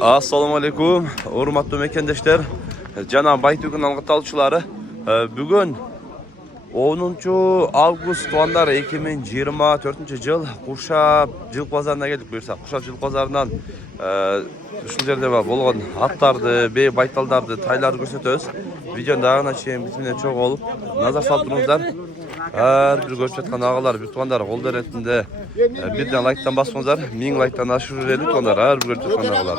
Assalamu alaikum, hurmatly mekendeşler. Jana Baytu kanalına talçıları. Bugün 10 avgust tuanlar 2024 yıl Kuşap Jıl Pazarına geldik buyursa. Kuşap Jıl Pazarından ушул жерде болгон аттарды, бей байталдарды, тайларды көрсөтөбүз. Видеону дагы чейин биз менен чогуу болуп, назар салып туруңуздар. Ар бир көрүп жаткан агалар, бир туугандар кол эретинде бирден лайктан басыңыздар. 1000 лайктан ашып жүрөлү туугандар, ар бир көрүп жаткан агалар.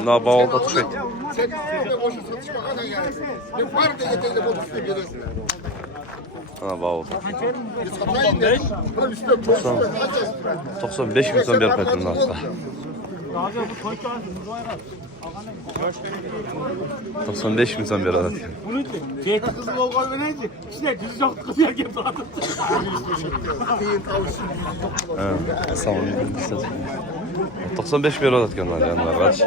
Мына баалда түшөйт. Ana bağlı. 95 bin son bir petrin aslında. 95 bin son bir adet. Kızıl olgan neydi? İşte düz yok kız yer gibi dağıtıp. Sağ olun. 95 bir adet gönderdi yanlar kaç?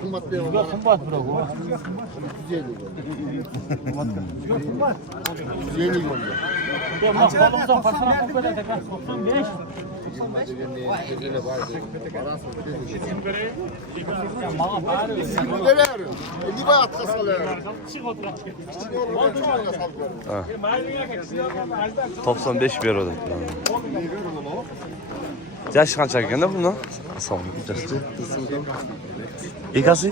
Kumbat bırak. 150 gol. Ya bak kolumuzdan pasına kupaya tekrar 95. Toplam 5 bir adet. Yaş kaç ekan bunu? Sağ İkası?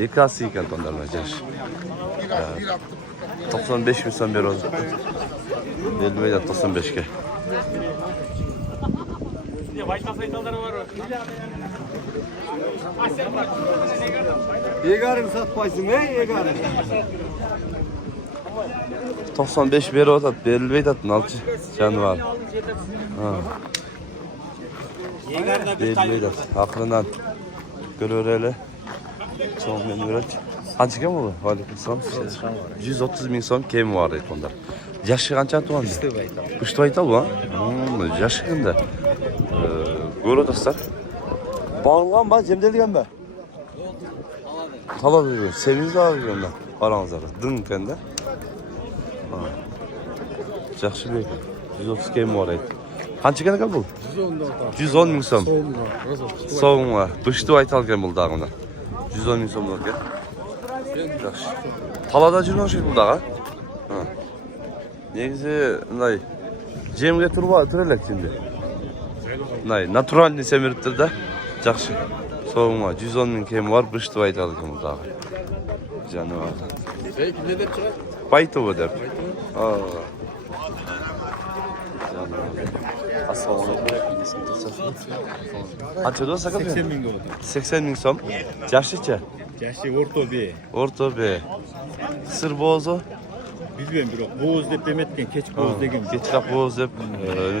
İkası iken tonlarla yaş. 95 milyon bir oldu. 95'ke. Yegarım satpaysın yegarım. 95 bir oldu. Berilmeydi atın alçı canı var. Berilmeydi atın. Aklından görüreli. Son menü üret. Kaç kim oldu? Aleykümselam. 130 bin son kim var onlar. Yaşı kaç tuğan? Kuştu baytal bu ha? Yaşı kında. Görü dostlar. Bağlan bak cemdelgen be. Taladı diyor. Seviniz ağırlıyorum ben. Paranızlar. Dın kende. Yaşı bir. 130 kim var. Kaç kende kal bu? 110 bin son. Soğun var. Kuştu baytal kim oldu ağında. 110 bin son var ya. Yaxşı. Talada жүрген şey bu dağa. Негизи мындай жемге тура элек şimdi. Мындай натуральный семириптир да. Жакшы. Соңума 110 миң кем бар, бышты айталы экен бул дагы. Жаны бар. Ne деп çıkar? Байтово деп. Assalamu alaikum. Qancha do'st aka? 80 bin dolar. 80 ming so'm. Yaxshicha. Yaşı orta bir. O'rta B. Sır bozu. Bilmiyorum bro. Boğuz dep demetken keç boğuz degim. Keçirak boz deb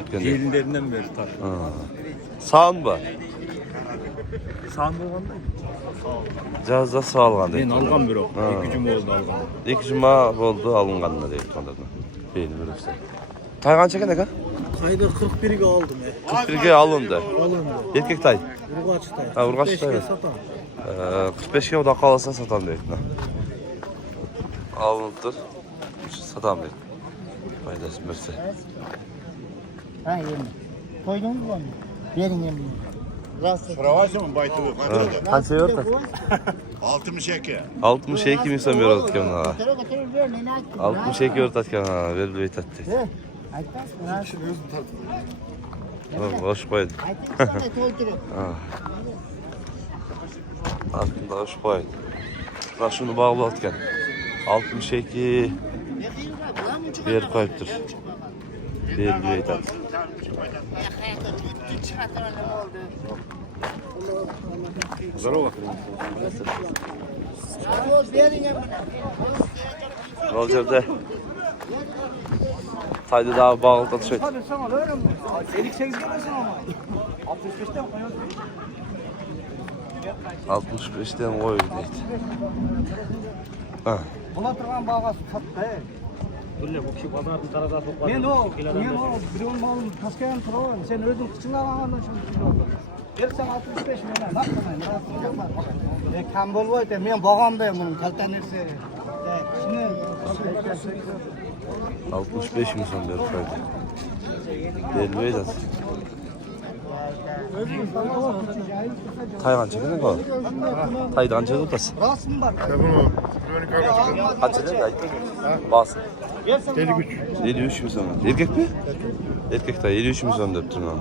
o'tgan. Gelinlerinden beri tar. Sağın ba? Sağın bolganda. Жазда салганда. Ben algam bro. 2 cuma oldu algam. 2 juma boldu alınganına deyip tondadan. Beyni bilirse. Tay kança ekan aka? Kayda 41'e aldım 41'ge alındı. Alındı. Erkek tay. Urgaç tay. Ha, Urgaç tay. 45'ge oda kalasa satan deyip. Alındır. Satan deyip. Faydası verse. Ha yemin. Koydunuz mu? Verin yemin. Kravajı mı baytığı? Kança yorta? 62. 62 ming so'm beradi ekan ona. Götürü götürü ver neni aytdın? 62 o'rtatgan berib aytadi deydi. Aytmasın. Boş qo'ydi. Aytmasın da to'ldirib. Altında hoş qo'ydi. Mana shuni bog'layotgan. 62 berib qo'yibdir. Berib aytadi. Здорово. Verin yemin. Yol yerdə tayda daha bağlıqda düşüyor. Hadi sana öyle mi? 58 gelirsin ama. 65'ten koyuyorsun. 65'ten qo'y deydi. Buna turgan bağası sattı. Bulle bu kişi pazarın tarafına topladı. Men o birovun malını taskayan turgan. Sen özün kıçından algandan şimdi kilo aldın. Bersen 65 menen nakmanayın. Kam bolboyt, men boğamdayım bunun kalta nerse. Şunu 65 mi son berip koydu? Belbeydi az. Taygan çekene koy. Taydan çekip otasın. rasım var. Kaç çekene de ayıp. Bas. 53. 53 mi son? Erkek mi? Erkek de 53 mi son deyip durmam.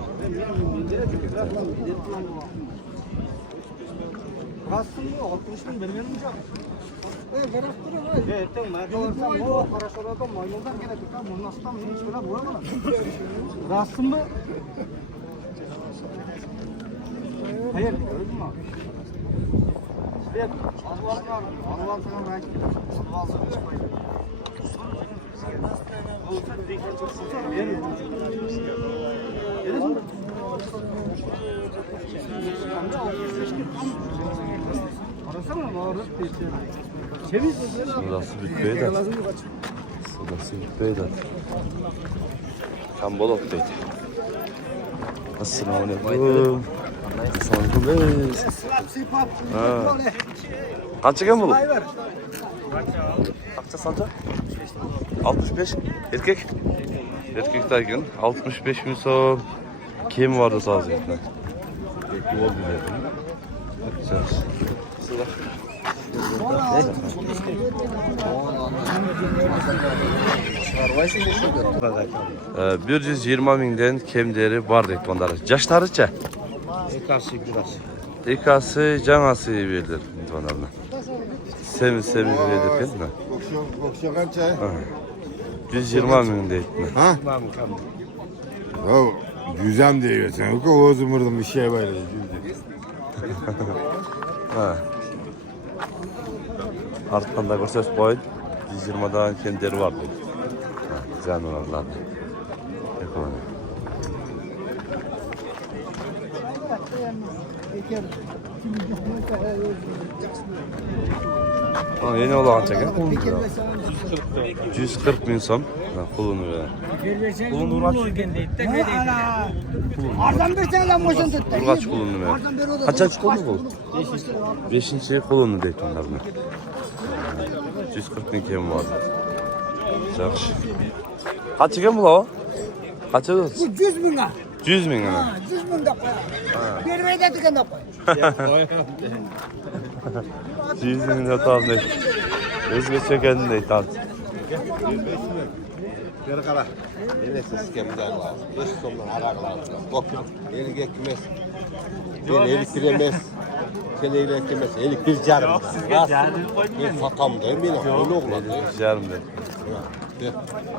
Rasım mı? 60'ın bermenim yok. Evet, ben o paraşoradan maymundan gene tutam. Bunun aslan hiç böyle boyamadı. Rasım mı? Hayır, gördün mü? Evet, Anval sana rakip. Anval sana çıkmayın. Sırası bitmeydi. Sırası bitmeydi. Tam bol oktaydı. Assalamu alaikum. Assalamu alaikum. Kaç çeken bu? Kaçta santa? 65. Erkek. Erkek derken 65 mi son? Kim vardı sağlıkta? Erkek oldu dedim. Güzel. Sıra. 120 mingden kemderi var deyip onlara. Yaşlarıca? İkası canası bilir onlarla. Semi bilir değil mi? Kokşa kança? 120 ming deyip mi? Ha? Ya yüzem diyorsun. O zımırdım bir şey böyle. Ha. Arttan da görsöz koyun. 120'dan kemderi var deyip. Güzel onlarla. Yeni olan çeken 140 bin son kulunu ver. Arzan bir tane lan boşun tuttu. Kaç kulunu ver? Kaç kulunu bul? 5. kulunu deyip onlarına. 140 bin kem var. Yaxşı. Kaç kem bu o? Kaç o? 100 bin lira. 100 bin lira. 100 bin de koy. Bermeyi de tıkan da koy. 100 bin lira tamam değil. Özge çekenin değil tamam. Geri kara. Neyse skemden lazım. Beş sondan araklar. Bok yok. Elik ekmez. Ben elik giremez. Sen elik ekmez. Elik bir carım. Yok sizge carım koydun. Ben satam da emin ol. Öyle oğlan. Yarım değil.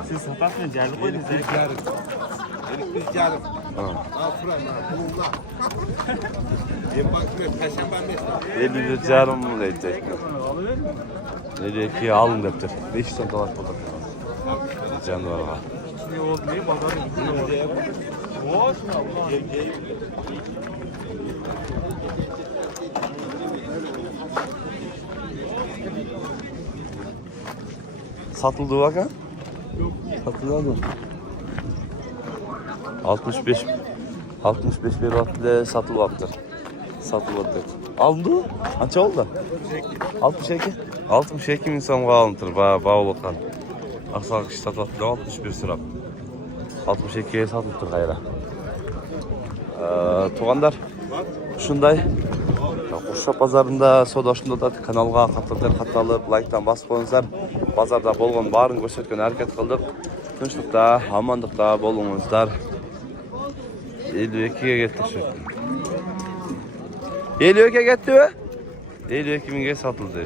Siz satatmıyor, carlı koydunuz. Elik carım. Elik bir carım. Al şuraya. Bununla. Ben bakmıyorum. Perşembe mesela. 50 yarım mı diyecek? Nereye ki alın deptir. 5 ton dolar kadar. Canlar var. Ne oldu diye bakarım. Boş mu? Satıldı bak ha? Yok. Satıldı. 65 bir vaktle satılmaktır. Satılmaktır. Alındı mı? Ança oldu? 62 bin son alındır. Bağlıkan. Aksak iş satılmaktır. 61 sıra. 62'ye satılıptır gayra. Tuğanlar. Şunday. Uşa pazarında sodaşında da kanalga katılıp like'tan basıp koyuңuzдар. Pazarda bolgon bарын көрсөткөн аракет кылдык. Тынчтыкта, амандыкта болуңуздар. 52'ye kettik. 52'ye kettiби? 52 mingге satıldı.